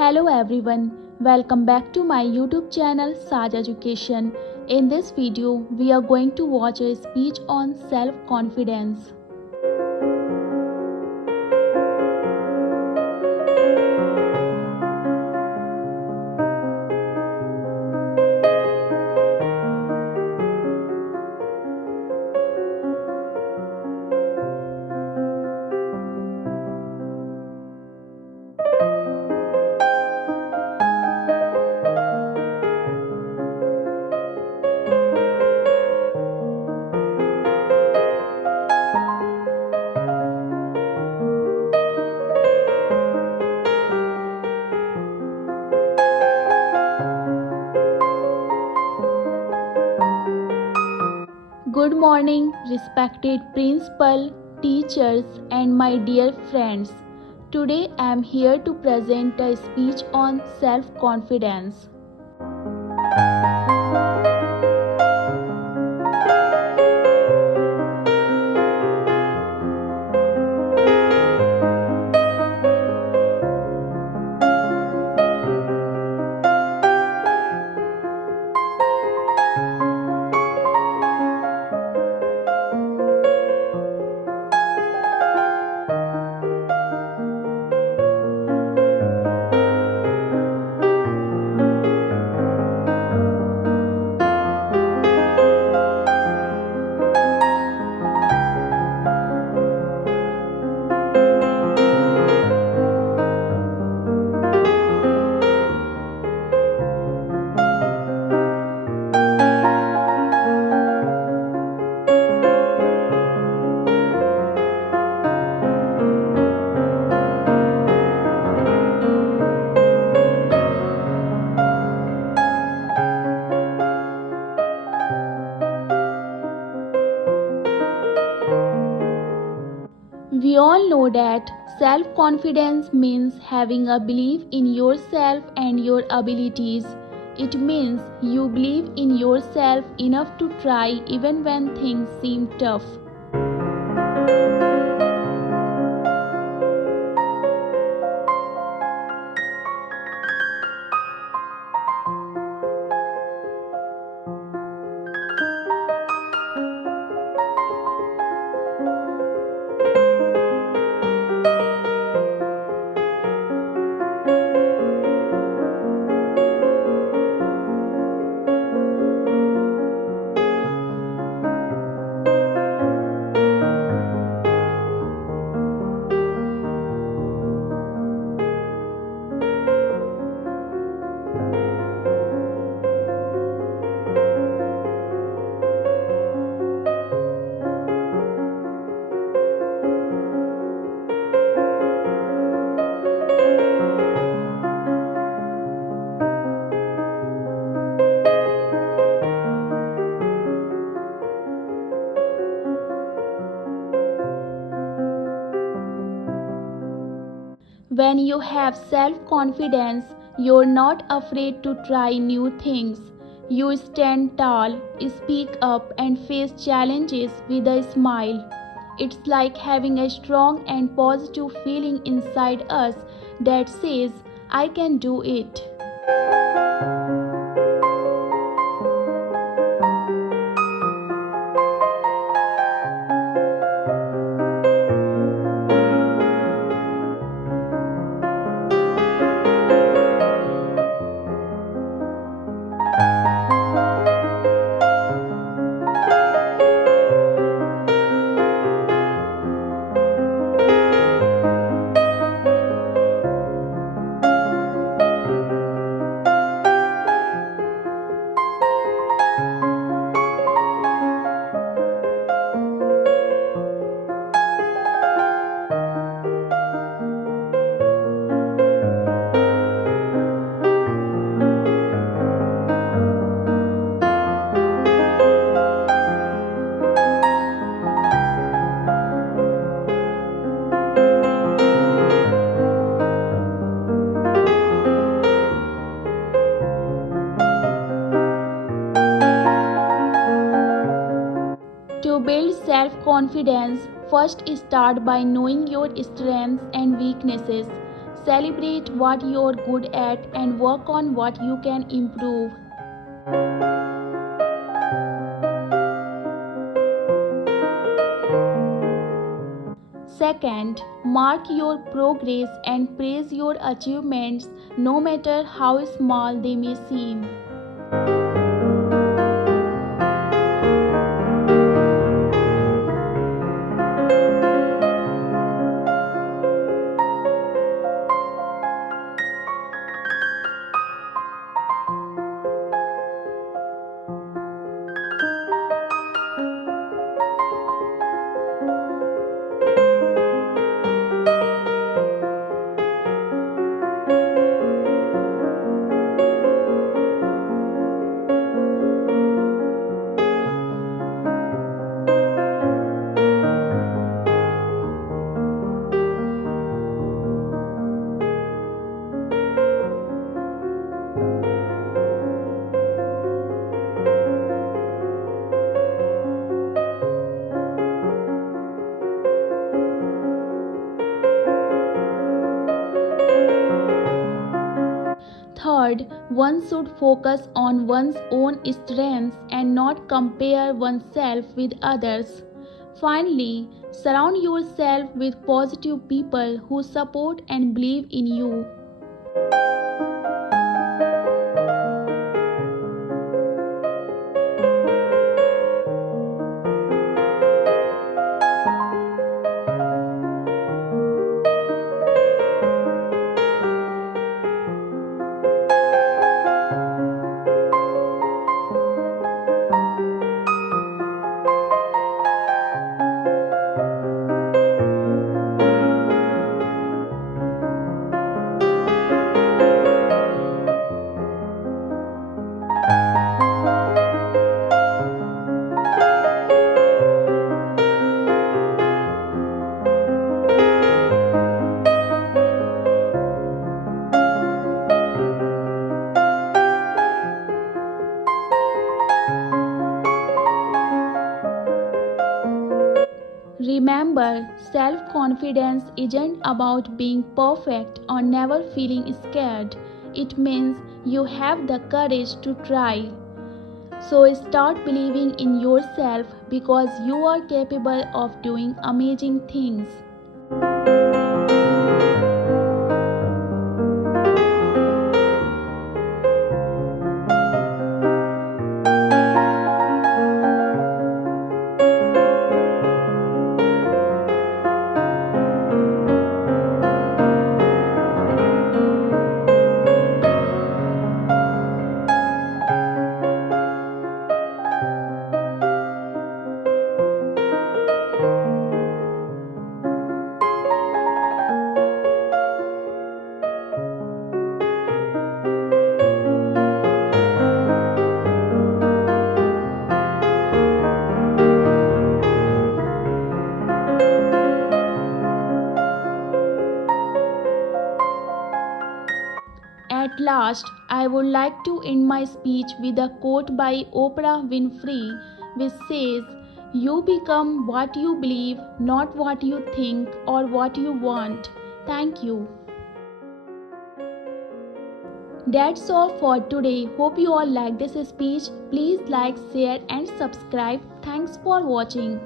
Hello everyone, welcome back to my YouTube channel Saj Education. In this video, we are going to watch a speech on self-confidence. Good morning, respected principal, teachers, and my dear friends. Today I am here to present a speech on self-confidence. We all know that self-confidence means having a belief in yourself and your abilities. It means you believe in yourself enough to try even when things seem tough. When you have self-confidence, you're not afraid to try new things. You stand tall, speak up, and face challenges with a smile. It's like having a strong and positive feeling inside us that says, I can do it. To build self-confidence, first start by knowing your strengths and weaknesses. Celebrate what you're good at and work on what you can improve. Second, mark your progress and praise your achievements no matter how small they may seem. Third, one should focus on one's own strengths and not compare oneself with others. Finally, surround yourself with positive people who support and believe in you. Remember, self-confidence isn't about being perfect or never feeling scared. It means you have the courage to try. So start believing in yourself because you are capable of doing amazing things. At last, I would like to end my speech with a quote by Oprah Winfrey, which says, "You become what you believe, not what you think or what you want." Thank you. That's all for today. Hope you all like this speech. Please like, share, and subscribe. Thanks for watching.